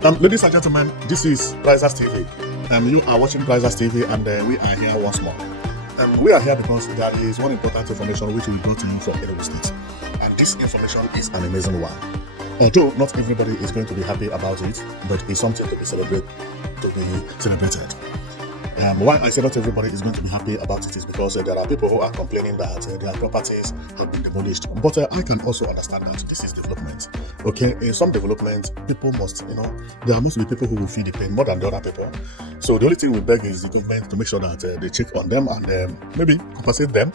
Ladies and gentlemen, this is Prizers TV. You are watching Prizers TV, and we are here once more. We are here because there is one important information which we brought to you from Enugu State, and this information is an amazing one. Although not everybody is going to be happy about it, but it's something to be celebrated. Why I say not everybody is going to be happy about it is because there are people who are complaining that their properties have been demolished. But I can also understand that this is development. Okay, in some development, people must, there must be people who will feel the pain more than the other people. So the only thing we beg is the government to make sure that they check on them and maybe compensate them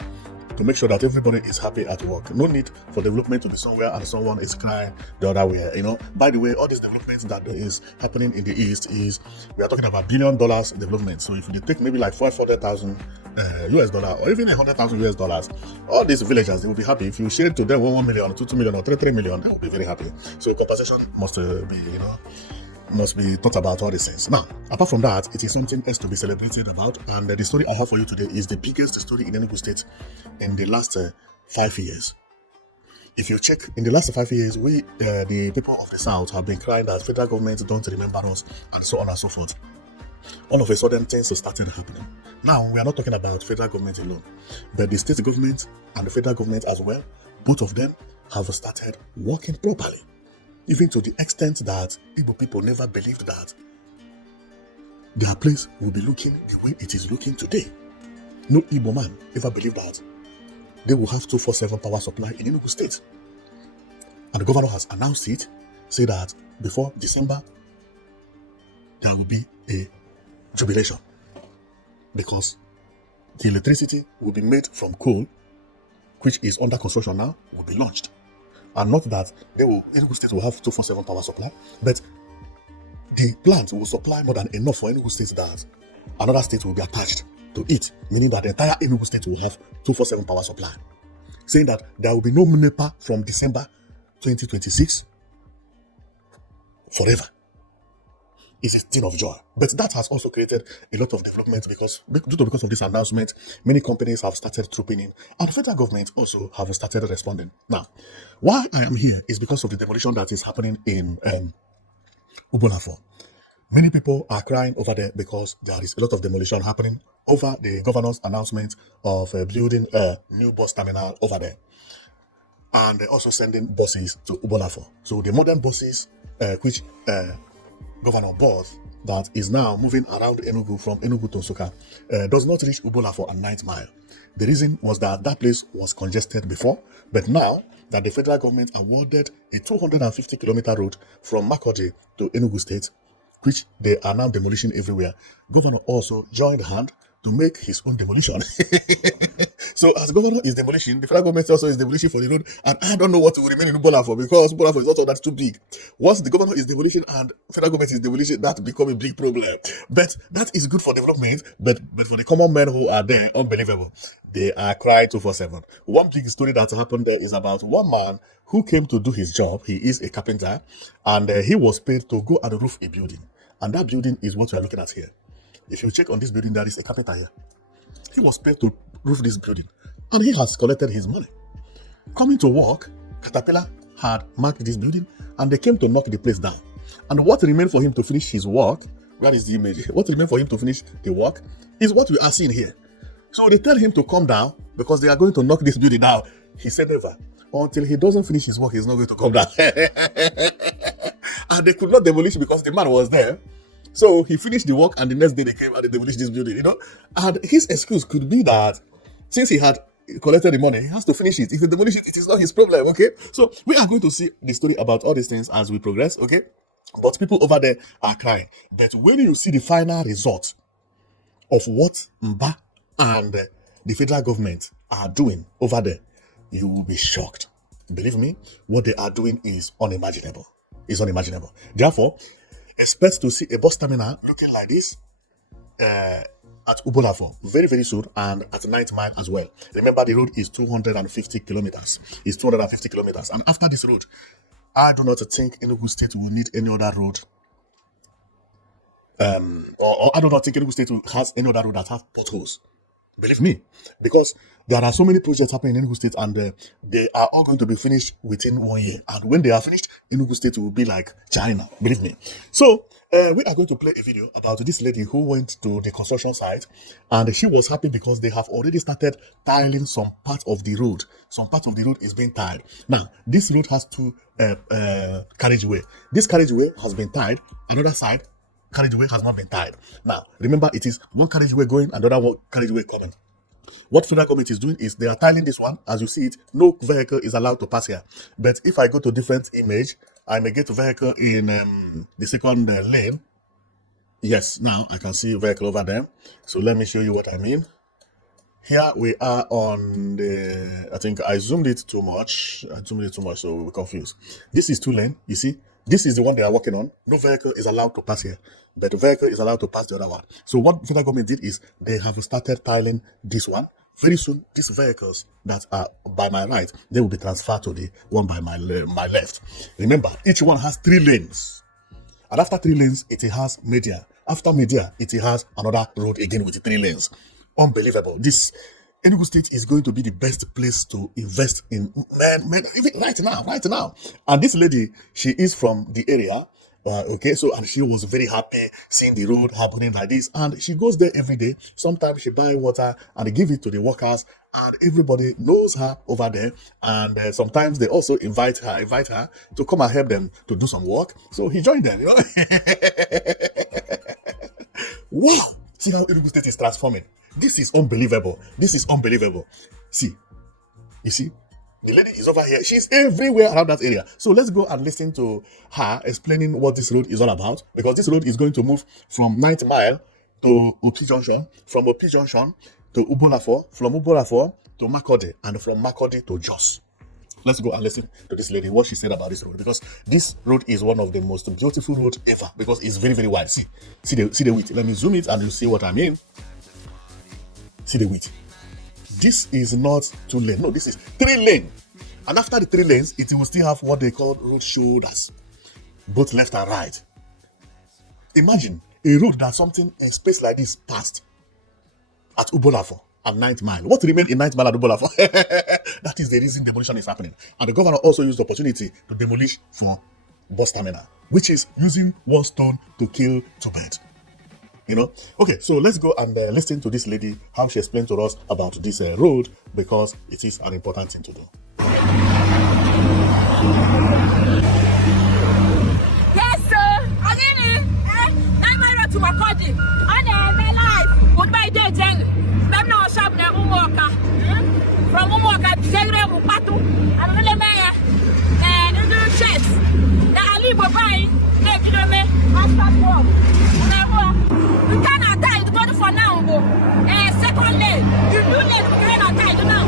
to make sure that everybody is happy at work. No need for development to be somewhere and someone is crying the other way. By the way, all these developments that is happening in the East is, we are talking about $1 billion development. So if you take maybe like 500,000 US dollar or even 100,000 US dollars, all these villagers, they will be happy. If you share to them 1 million, 2 million, or 3 million, they will be very happy. So compensation must must be thought about all these things. Now, apart from that, it is something else to be celebrated about, and the story I have for you today is the biggest story in Enugu State in the last 5 years. If you check, in the last 5 years, we, the people of the South, have been crying that federal government don't remember us, and so on and so forth. All of a sudden, things started happening. Now, we are not talking about federal government alone, but the state government and the federal government as well, both of them have started working properly. Even to the extent that Igbo people never believed that their place will be looking the way it is looking today. No Igbo man ever believed that they will have 24/7 power supply in Enugu State. And the governor has announced it, say that before December, there will be a jubilation because the electricity will be made from coal, which is under construction now, will be launched. And not that Enugu State will have 24/7 power supply, but the plant will supply more than enough for Enugu State that another state will be attached to it, meaning that the entire Enugu State will have 24/7 power supply. Saying that there will be no NEPA from December 2026 forever. It's a thing of joy. But that has also created a lot of development because of this announcement, many companies have started trooping in, and the federal government also have started responding. Now, why I am here is because of the demolition that is happening in Obollo-Afor. Many people are crying over there because there is a lot of demolition happening over the governor's announcement of building a new bus terminal over there, and also sending buses to Obollo-Afor. So the modern buses, which Governor bought, that is now moving around Enugu from Enugu to Nsukka, does not reach Obollo-Afor at 9th mile. The reason was that place was congested before, but now that the federal government awarded a 250-kilometer road from Makurdi to Enugu State, which they are now demolishing everywhere, Governor also joined hand to make his own demolition. So as governor is demolishing, the federal government also is demolishing for the road, and I don't know what will remain in Obollo-Afor because Obollo-Afor is also that too big. Once the governor is demolishing and federal government is demolishing, that become a big problem. But that is good for development, but for the common men who are there, unbelievable. They are crying 24/7. One big story that happened there is about one man who came to do his job. He is a carpenter, and he was paid to go and roof a building. And that building is what we are looking at here. If you check on this building, there is a carpenter here. He was paid to roof this building, and he has collected his money. Coming to work, Caterpillar had marked this building, and they came to knock the place down. And what remained for him to finish his work, where is the image? What remained for him to finish the work is what we are seeing here. So they tell him to come down because they are going to knock this building down. He said never. Until he doesn't finish his work, he's not going to come down. And they could not demolish because the man was there. So he finished the work, and the next day they came and they demolished this building, And his excuse could be that since he had collected the money, he has to finish it. If he demolish it, it is not his problem, okay? So we are going to see the story about all these things as we progress, okay? But people over there are crying. But when you see the final result of what Mbah and the federal government are doing over there, you will be shocked. Believe me, what they are doing is unimaginable. It's unimaginable. Therefore, expect to see a bus terminal looking like this at Obollo-Afor very, very soon, and at 9th mile as well. Remember, the road is 250 kilometers. It's 250 kilometers. And after this road, I do not think Enugu State will need any other road. Or I do not think Enugu State has any other road that has potholes. Believe me. Because There are so many projects happening in Enugu State, and they are all going to be finished within 1 year. And when they are finished, Enugu State will be like China, believe me. So we are going to play a video about this lady who went to the construction site, and she was happy because they have already started tiling some part of the road. Some part of the road is being tiled. Now, this road has two carriageway. This carriageway has been tiled. Another side carriageway has not been tiled. Now, remember, it is one carriageway going, another one carriageway coming. What federal government is doing is they are tiling this one. As you see it, no vehicle is allowed to pass here. But if I go to different image, I may get a vehicle in the second lane. Yes, now I can see a vehicle over there. So let me show you what I mean. Here we are on the, I think I zoomed it too much. So we're confused. This is 2 lane, you see. This is the one they are working on. No vehicle is allowed to pass here, but the vehicle is allowed to pass the other one. So what the federal government did is they have started tiling this one. Very soon, these vehicles that are by my right, they will be transferred to the one by my left. Remember, each one has 3 lanes. And after 3 lanes, it has media. After media, it has another road again with 3 lanes. Unbelievable. This Enugu State is going to be the best place to invest in, even right now. And this lady, she is from the area. Okay, so and she was very happy seeing the road happening like this, and she goes there every day. Sometimes she buy water and give it to the workers, and everybody knows her over there. And sometimes they also invite her to come and help them to do some work. So he joined them, you know. Wow! See how Enugu State is transforming. This is unbelievable. See, you see. The lady is over here. She's everywhere around that area. So let's go and listen to her explaining what this road is all about. Because this road is going to move from 9th Mile to Opi Junction, from Opi Junction to Obollo-Afor, from Obollo-Afor to Makurdi, and from Makurdi to Jos. Let's go and listen to this lady, what she said about this road. Because this road is one of the most beautiful roads ever. Because it's very, very wide. See the width. Let me zoom it and you'll see what I mean. See the width. This is not 2 lane. No, this is 3 lane. And after the 3 lanes, it will still have what they call road shoulders, both left and right. Imagine a road that something in space like this passed at Obollo-Afor at 9th Mile. What remained in 9th Mile at Obollo-Afor? That is the reason demolition is happening. And the governor also used the opportunity to demolish for bus terminal, which is using 1 stone to kill 2 birds. You know, okay, so let's go and listen to this lady, how she explained to us about this road, because it is an important thing to do. Yes, sir. Again, I'm married to Makurdi. And my life, goodbye day, Jen. I'm not shop na Umuoka. From Umuoka, Jengre Mupatu, and really mayor, and the chefs. The Ali Bobai, they give me after work. You cannot die, it's good for now. Second lane, you do lane, you cannot die now.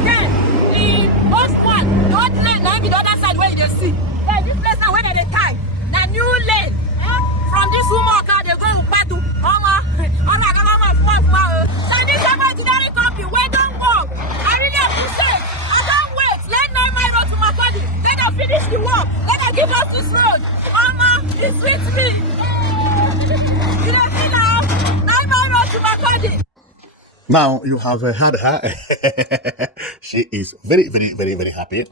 Then, the first one, the other lane, now be the other side where you see. This place now, where they tie, the new lane. From this Umuoka, they go to Patu. So this imaginary company, where don't go. I really appreciate. I don't wait. Let 9 Mile road to Makurdi. Let them finish the work. Let them give us this road. It's with me. You don't see now? 9 Mile road to Makurdi. Now you have heard her. She is very, very, very, very happy.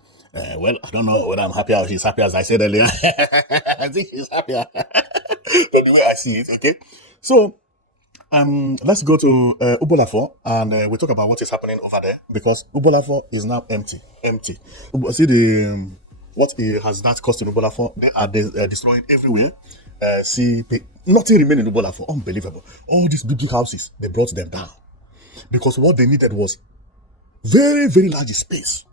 Well, I don't know whether I'm happy or she's happy, as I said earlier. I think she's happier. But the way I see it, okay? So, let's go to Obollo-Afor and we talk about what is happening over there, because Obollo-Afor is now empty. See the what has that cost in Obollo-Afor? They are destroyed everywhere. See, nothing remaining in Obollo-Afor. Unbelievable. All these big houses, they brought them down because what they needed was very, very large space.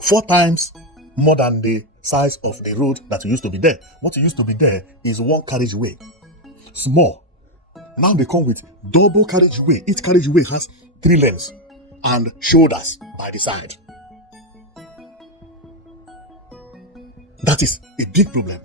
4 times more than the size of the road that used to be there. What used to be there is 1 carriageway. Small. Now they come with double carriageway. Each carriageway has 3 lanes and shoulders by the side. That is a big problem.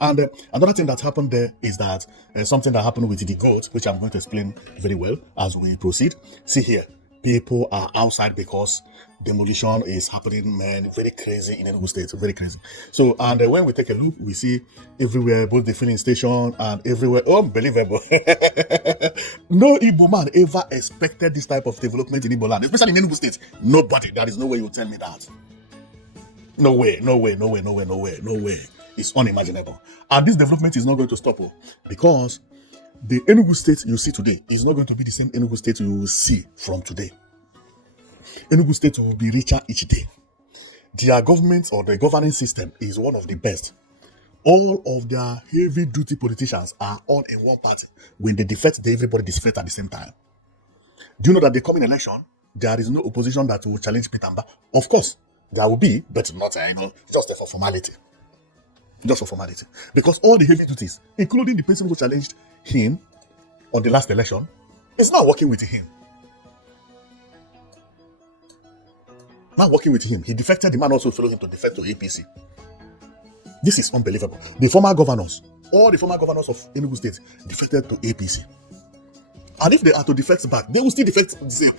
And another thing that happened there is that something that happened with the goat, which I'm going to explain very well as we proceed. See here. People are outside because demolition is happening, man. Very crazy in Enugu State, very crazy. So, and when we take a look, we see everywhere, both the filling station and everywhere. Unbelievable. No Igbo man ever expected this type of development in Igbo land, especially in Enugu State. Nobody. There is no way you tell me that. No way, no way, no way, no way, no way, no way. It's unimaginable. And this development is not going to stop because the Enugu State you see today is not going to be the same Enugu State you will see from today. Enugu State will be richer each day. Their government or the governing system is one of the best. All of their heavy-duty politicians are all in one party. When they defect, everybody defect at the same time. Do you know that the coming election, there is no opposition that will challenge Peter Mbah? Of course, there will be, but not just for formality. Just for formality. Because all the heavy duties, including the person who challenged him on the last election, is not working with him. Not working with him. He defected, the man also followed him to defect to APC. This is unbelievable. The former governors, all the former governors of Enugu State defected to APC. And if they are to defect back, they will still defect the same.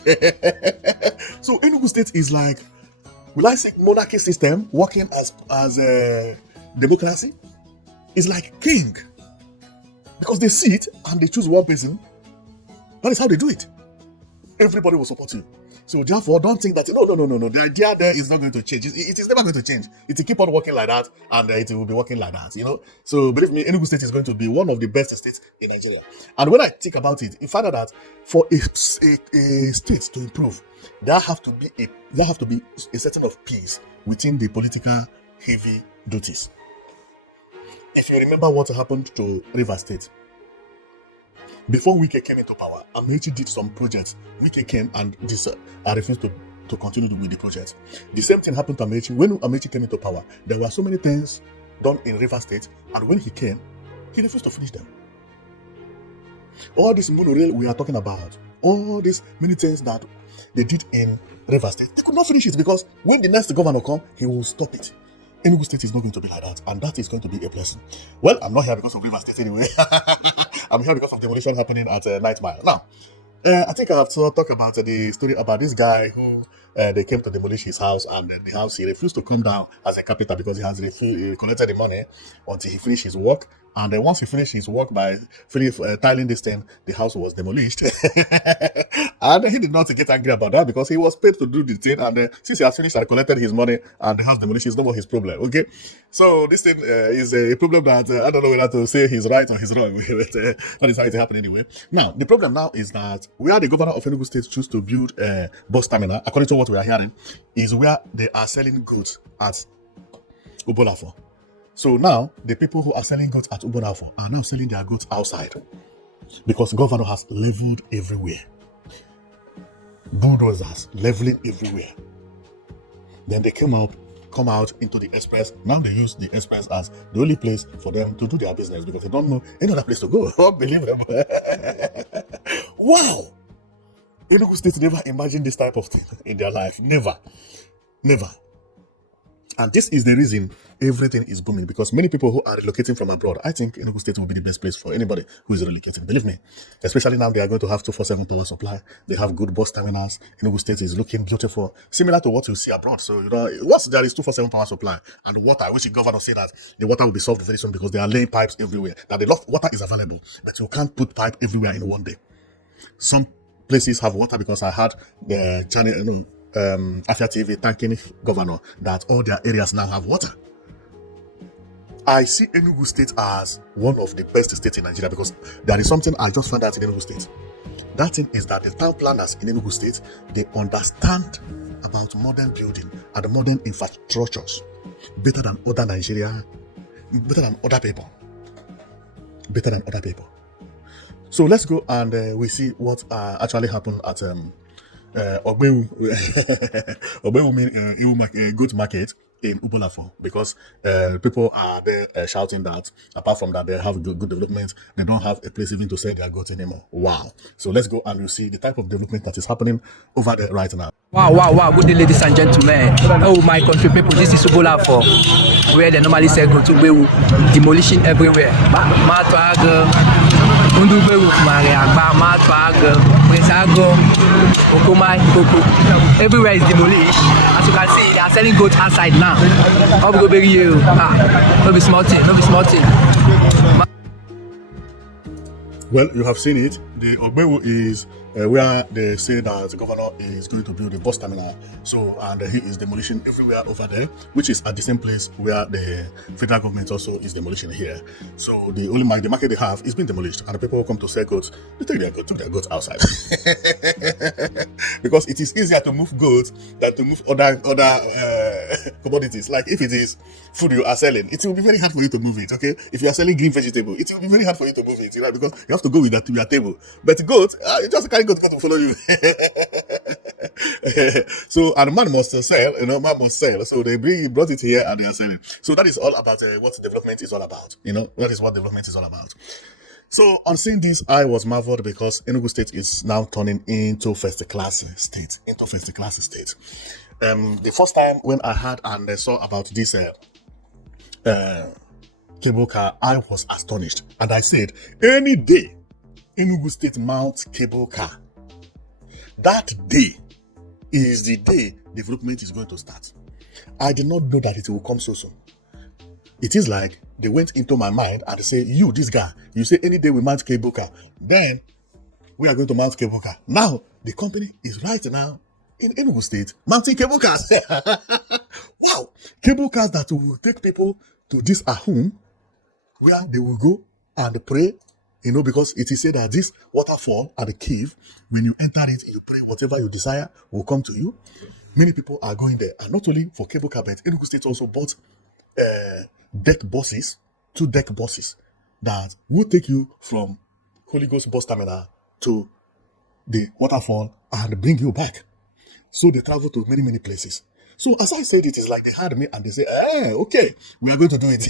So Enugu State is like, will I say monarchy system working as a democracy? It's like king. Because they sit and they choose one person. That is how they do it. Everybody will support you. So therefore, don't think that, no. The idea there is not going to change. It is never going to change. It will keep on working like that, and it will be working like that, So believe me, Enugu State is going to be one of the best states in Nigeria. And when I think about it, you find out that for a state to improve, there have to be a certain of peace within the political heavy duties. If you remember what happened to Rivers State, before Wike came into power, Amaechi did some projects. Wike came and refused to continue with the project. The same thing happened to Amaechi. When Amaechi came into power, there were so many things done in Rivers State, and when he came, he refused to finish them. All this monorail we are talking about, all these many things that they did in Rivers State, they could not finish it because when the next governor comes, he will stop it. Enugu State is not going to be like that, and that is going to be a blessing. Well, I'm not here because of Rivers State anyway. I'm here because of demolition happening at Night Mile. Now, I think I have to talk about the story about this guy who they came to demolish his house, and the house, he refused to come down as a carpenter because he has collected the money until he finished his work. And then once he finished his work by tiling this thing, the house was demolished. And he did not get angry about that because he was paid to do the thing. And since he has finished and collected his money and the house demolished, it's no more his problem. Okay? So this thing is a problem that I don't know whether to say he's right or he's wrong. That is how it happened anyway. Now, the problem now is that where the governor of Enugu State choose to build a bus terminal, according to what we are hearing, is where they are selling goods at Obollo-Afor. So now, the people who are selling goods at Obollo-Afor are now selling their goods outside because the governor has leveled everywhere. Bulldozers leveling everywhere. Then they come out into the express. Now they use the express as the only place for them to do their business because they don't know any other place to go. Unbelievable. Wow! Enugu State never imagined this type of thing in their life. Never. And this is the reason everything is booming because many people who are relocating from abroad, I think Enugu State will be the best place for anybody who is relocating. Believe me, especially now they are going to have 24/7 power supply. They have good bus terminals. Enugu State is looking beautiful, similar to what you see abroad. So, once there is 24/7 power supply and water, I wish the governor say that the water will be solved very soon because they are laying pipes everywhere. Now, the water is available, but you can't put pipe everywhere in one day. Some places have water because I had the channel, Afia TV thanking governor that all their areas now have water. I see Enugu State as one of the best states in Nigeria because there is something I just found out in Enugu State. That thing is that the town planners in Enugu State, they understand about modern building and modern infrastructures better than other Nigeria, better than other people. So let's go and we see what actually happened at Obollo Goat Market in Obollo-Afor because people are there shouting that apart from that they have good development, they don't have a place even to sell their goats anymore. Wow. So let's go and we'll see the type of development that is happening over there right now. Wow. Good day, ladies and gentlemen. Oh, my country people, this is Obollo-Afor, where they normally sell goats, demolition everywhere. Undugberu Mare Agba Matwago, Wesago, Okomai, Koko. Everywhere is demolished. As you can see, they are selling goats outside now. How we go bury you? No be small thing, no be small thing. Well, you have seen it. The Ogbewu is where they say that the governor is going to build a bus terminal. So, and he is demolishing everywhere over there, which is at the same place where the federal government also is demolishing here. So, the only the market they have is being demolished, and the people who come to sell goats, they take their goats outside because it is easier to move goats than to move other commodities. Like if it is food you are selling, it will be very hard for you to move it. Okay, if you are selling green vegetable, it will be very hard for you to move it, right? Because you have to go with that to your table. But goat, you just carry goat to follow you. So, and man must sell, man must sell. So they brought it here and they are selling. So that is all about what development is all about. That is what development is all about. So on seeing this, I was marveled because Enugu State is now turning into first-class state. The first time when I heard and I saw about this cable car, I was astonished. And I said, any day Enugu State mounts cable car, that day is the day development is going to start. I did not know that it will come so soon. It is like they went into my mind and they say, you, this guy, you say any day we mount cable car, then we are going to mount cable car. Now, the company is right now in Enugu State mounting cable cars. Wow! Cable cars that will take people to this home where they will go and pray, because it is said that this waterfall at the cave, when you enter it, you pray, whatever you desire will come to you. Many people are going there. And not only for cable car, but Enugu State also bought two deck buses that will take you from Holy Ghost bus terminal to the waterfall and bring you back. So they travel to many, many places. So as I said, it is like they had me and they say, okay, we are going to do it.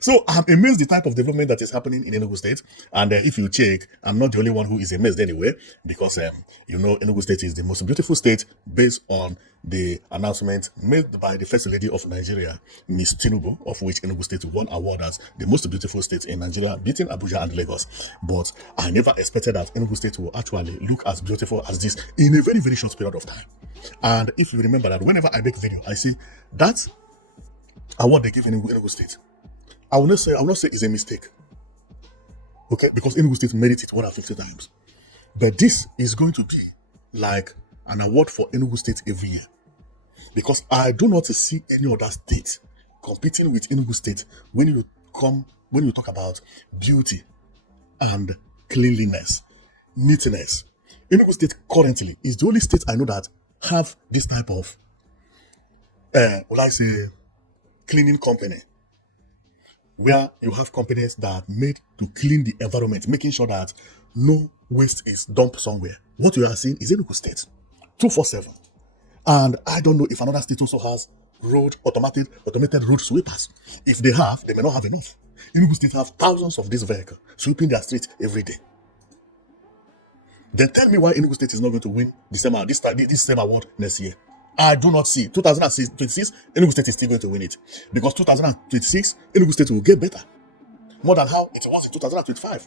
So I'm amazed the type of development that is happening in Enugu State. And if you check, I'm not the only one who is amazed anyway, because Enugu State is the most beautiful state based on the announcement made by the First Lady of Nigeria, Miss Tinubu, of which Enugu State won award as the most beautiful state in Nigeria, beating Abuja and Lagos. But I never expected that Enugu State will actually look as beautiful as this in a very, very short period of time. And if you remember that whenever I make video, I see that award they give Enugu State, I will not say it's a mistake. Okay, because Enugu State made it 150 times. But this is going to be like an award for Enugu State every year. Because I do not see any other state competing with Enugu State when you talk about beauty and cleanliness, neatness. Enugu State currently is the only state I know that have this type of cleaning company, where you have companies that are made to clean the environment, making sure that no waste is dumped somewhere. What you are seeing is Enugu State, 247. And I don't know if another state also has automated road sweepers. If they have, they may not have enough. Enugu State have thousands of these vehicles sweeping their streets every day. Then tell me why Enugu State is not going to win this same award next year. I do not see. 2026, Enugu State is still going to win it. Because 2026, Enugu State will get better. More than how it was in 2025.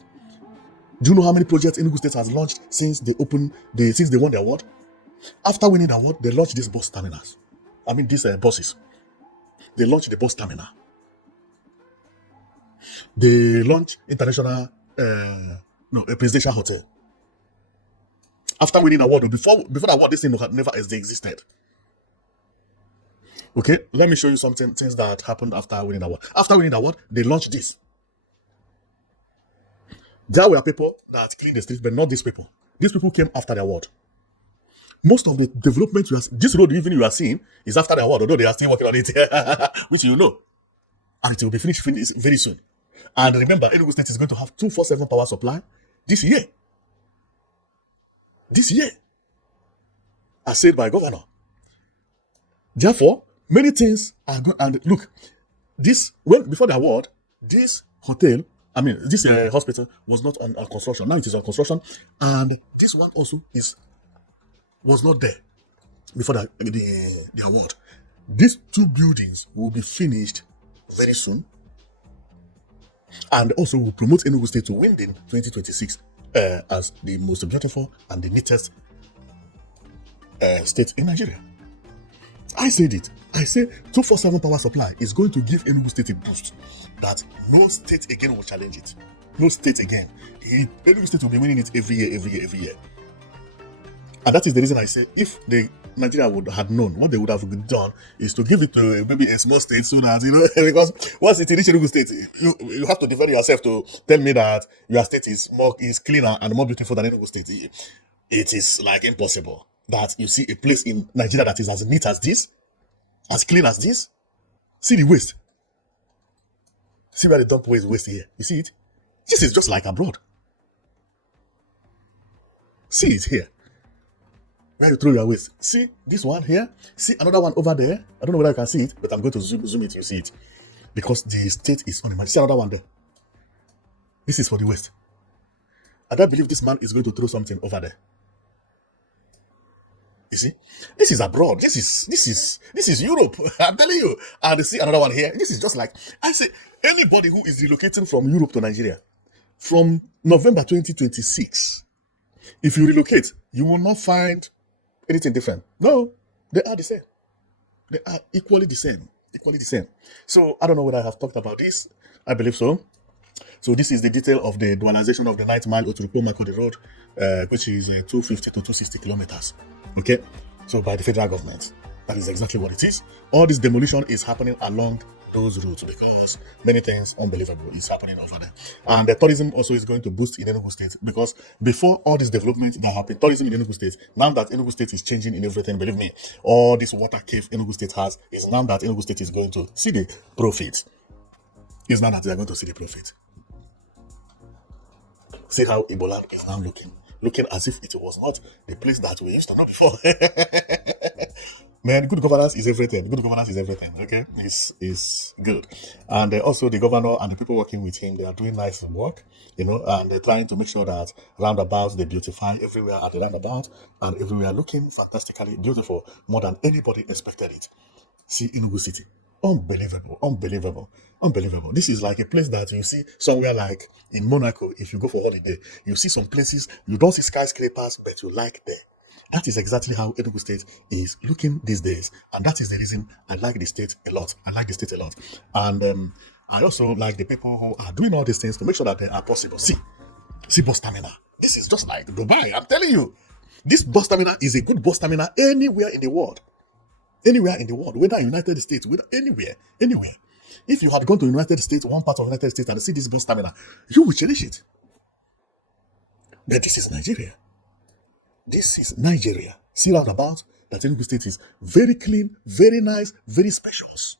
Do you know how many projects Enugu State has launched since they won the award? After winning the award, they launched these bus terminals. These buses. They launched the bus terminal. They launched international a presidential hotel. After winning the award, before the award, this thing never existed. Okay, let me show you things that happened after winning the award. After winning the award, they launched this. There were people that cleaned the streets, but not these people. These people came after the award. Most of the development this road even you are seeing is after the award, although they are still working on it, which you know. And it will be finished very soon. And remember, Enugu State is going to have 247 power supply this year. This year, as said by governor. Therefore, many things are good. And look, before the award, this hospital was not on construction. Now it is on construction, and this one also was not there before the award. These two buildings will be finished very soon. and also will promote Enugu State to win in 2026 as the most beautiful and the neatest state in Nigeria. I said it. I say 247 power supply is going to give Enugu State a boost that no state again will challenge it. No state again. Enugu State will be winning it every year. And that is the reason I say if Nigeria would have known, what they would have done is to give it to maybe a small state so that, because once it reaches Enugu State, you have to defend yourself to tell me that your state is cleaner and more beautiful than Enugu State. It is like impossible that you see a place in Nigeria that is as neat as this, as clean as this. See the waste. See where they dump waste here. You see it? This is just like abroad. See it here. Where you throw your waste. See this one here. See another one over there. I don't know whether you can see it, but I'm going to zoom it. You see it. Because the state is unimaginable. See another one there. This is for the waste. I don't believe this man is going to throw something over there. You see, this is abroad. This is Europe. I'm telling you. And see another one here. This is just like I say. Anybody who is relocating from Europe to Nigeria from November 2026, if you relocate, you will not find anything different. No, they are the same. They are equally the same. So I don't know whether I have talked about this. I believe so. So this is the detail of the dualization of the 9th mile Oturukpo-Makode road, which is 250 to 260 kilometers. Okay, so by the federal government. That is exactly what it is. All this demolition is happening along those routes because many things unbelievable is happening over there. And the tourism also is going to boost in Enugu State because before all this development that happened, tourism in Enugu State, now that Enugu State is changing in everything, believe me, all this water cave Enugu State has is now that Enugu State is going to see the profit. It's now that they are going to see the profit. See how Ebola is now looking as if it was not the place that we used to know before. Man, good governance is everything. Okay, is good, and also the governor and the people working with him, they are doing nice work, and they're trying to make sure that roundabouts they beautify everywhere at the roundabout and everywhere looking fantastically beautiful, more than anybody expected it. See Enugu City, unbelievable. This is like a place that you see somewhere like in Monaco. If you go for holiday, you see some places you don't see skyscrapers, but you like there. That is exactly how Enugu State is looking these days. And that is the reason I like the state a lot. And I also like the people who are doing all these things to make sure that they are possible. See bus terminal. This is just like Dubai. I'm telling you. This bus terminal is a good bus terminal anywhere in the world. Whether United States, whether anywhere. If you had gone to United States, one part of United States, and see this bus terminal, you will cherish it. But this is Nigeria. See roundabout that Enugu State is very clean, very nice, very spacious.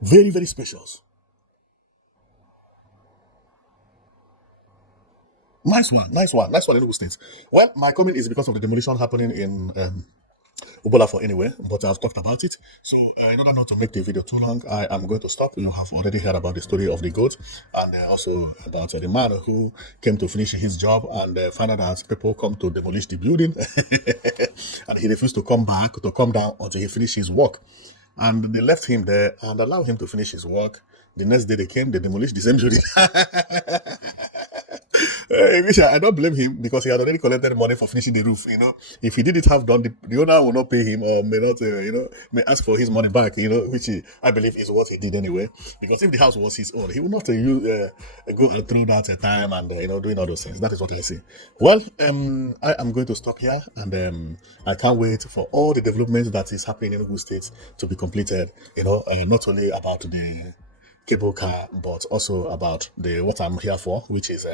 Very, very spacious. Nice one, Enugu State. Well, my comment is because of the demolition happening in Obollo-Afor anyway, but I've talked about it. So in order not to make the video too long, I am going to stop. You have already heard about the story of the goat and also about the man who came to finish his job and found out that people come to demolish the building and he refused to come down until he finished his work. And they left him there and allowed him to finish his work. The next day they came, they demolished the same building. I don't blame him because he had already collected money for finishing the roof. If he did it half done, the owner will not pay him or may not, may ask for his money back. Which I believe is what he did anyway. Because if the house was his own, he would not go and throw that time and doing all those things. That is what I see. Well, I am going to stop here, and I can't wait for all the developments that is happening in Enugu State to be completed. Not only about the cable car, but also about what I'm here for, which is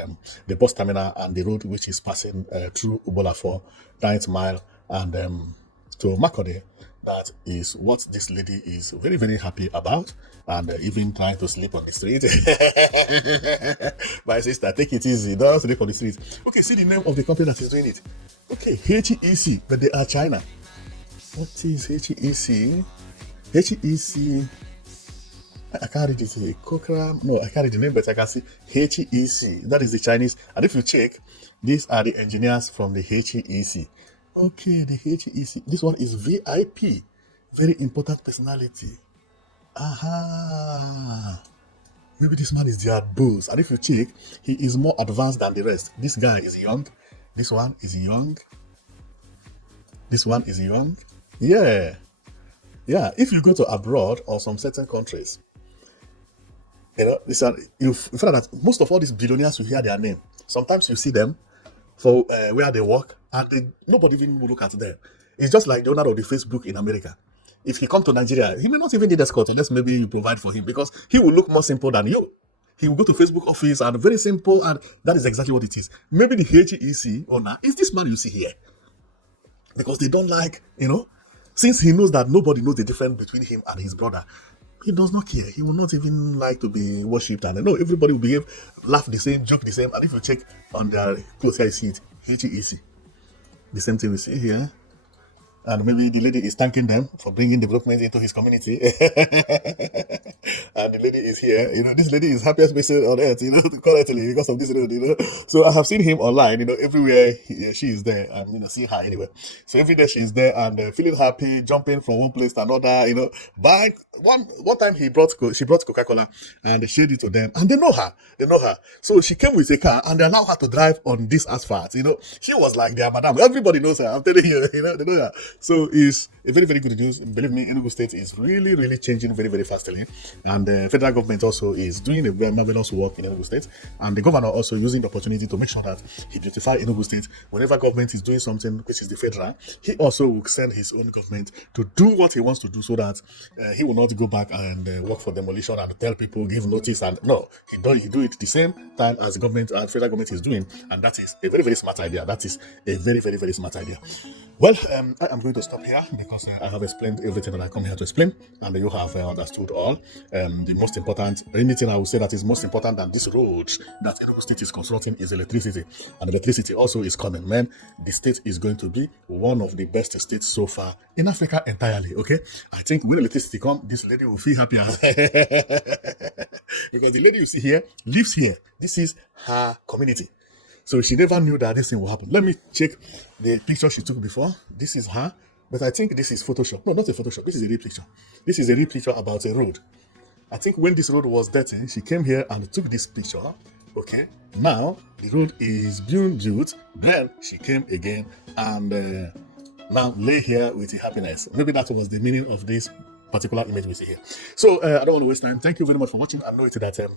the bus terminal and the road which is passing through Obollo-Afor, 9th mile, and to Makode. That is what this lady is very, very happy about, and even trying to sleep on the street. My sister, take it easy, don't sleep on the street. Okay, see the name of the company that is doing it. Okay, HEC, but they are China. What is HEC? HEC. I can't read it. Kokra. No, I can't read the name, but I can see HEC. That is the Chinese. And if you check, these are the engineers from the HEC. Okay, the HEC. This one is VIP. Very important personality. Aha. maybe this man is their boss. And if you check, he is more advanced than the rest. This guy is young. This one is young. This one is young. Yeah. Yeah. If you go to abroad or some certain countries, you know, you find that most of all these billionaires, you hear their name. Sometimes you see them for where they work, and nobody even will look at them. It's just like the owner of the Facebook in America. If he come to Nigeria, he may not even need escort unless maybe you provide for him, because he will look more simple than you. He will go to Facebook office and very simple, and that is exactly what it is. Maybe the HEC owner is this man you see here, because they don't like, since he knows that nobody knows the difference between him and his brother, he does not care. He will not even like to be worshipped. And no, everybody will behave, laugh the same, joke the same. And if you check on their clothes here, you see it, HEC. The same thing we see here. And maybe the lady is thanking them for bringing development into his community. And the lady is here. This lady is happiest person on earth, currently, because of this road, So I have seen him online, everywhere she is there, and, see her anywhere. So every day she is there and feeling happy, jumping from one place to another, But one time she brought Coca-Cola and they shared it to them, and they know her. So she came with a car and they allow her to drive on this asphalt, She was like their madam. Everybody knows her. I'm telling you, they know her. So it's a very, very good news. Believe me, Enugu State is really, really changing very, very fastly. And the federal government also is doing a very marvelous work in Enugu State. And the governor also using the opportunity to make sure that he beautify Enugu State. Whenever government is doing something, which is the federal, he also will send his own government to do what he wants to do, so that he will not go back and work for demolition and tell people, give notice. And no, he do it the same time as government and federal government is doing. And that is a very, very smart idea. That is a very, very, very smart idea. Well, I am going to stop here because I have explained everything that I come here to explain, and you have understood all. The most important, anything I would say that is most important than this road that Enugu State is constructing is electricity. And electricity also is coming. Man, the state is going to be one of the best states so far in Africa entirely, okay? I think when electricity comes, this lady will feel happier. Because the lady you see here lives here. This is her community. So she never knew that this thing will happen. Let me check the picture she took before. This is her, but I think this is Photoshop. No, not a Photoshop. This is a real picture. This is a real picture about a road. I think when this road was dirty, she came here and took this picture. Okay. Now the road is being built. Then she came again and now lay here with happiness. Maybe that was the meaning of this particular image we see here. So I don't want to waste time. Thank you very much for watching. I know it that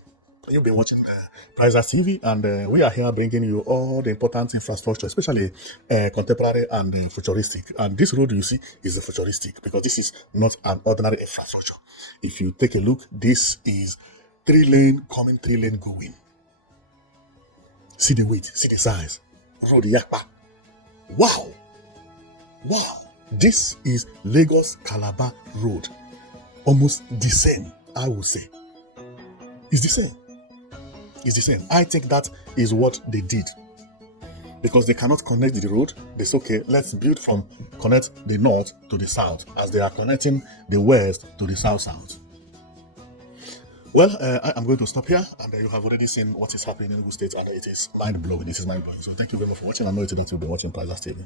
you've been watching Prisers TV, and we are here bringing you all the important infrastructure, especially contemporary and futuristic. And this road you see is a futuristic, because this is not an ordinary infrastructure. If you take a look, this is 3-lane coming, 3-lane going. See the weight, see the size. Road yakpa. Wow. This is Lagos Calabar Road. Almost the same, I would say. It's the same. I think that is what they did, because they cannot connect the road. They say, okay, let's connect the north to the south, as they are connecting the west to the south. Well, I am going to stop here, and you have already seen what is happening in Enugu State, and it is mind-blowing. So thank you very much for watching. I know that you'll be watching Prisers TV.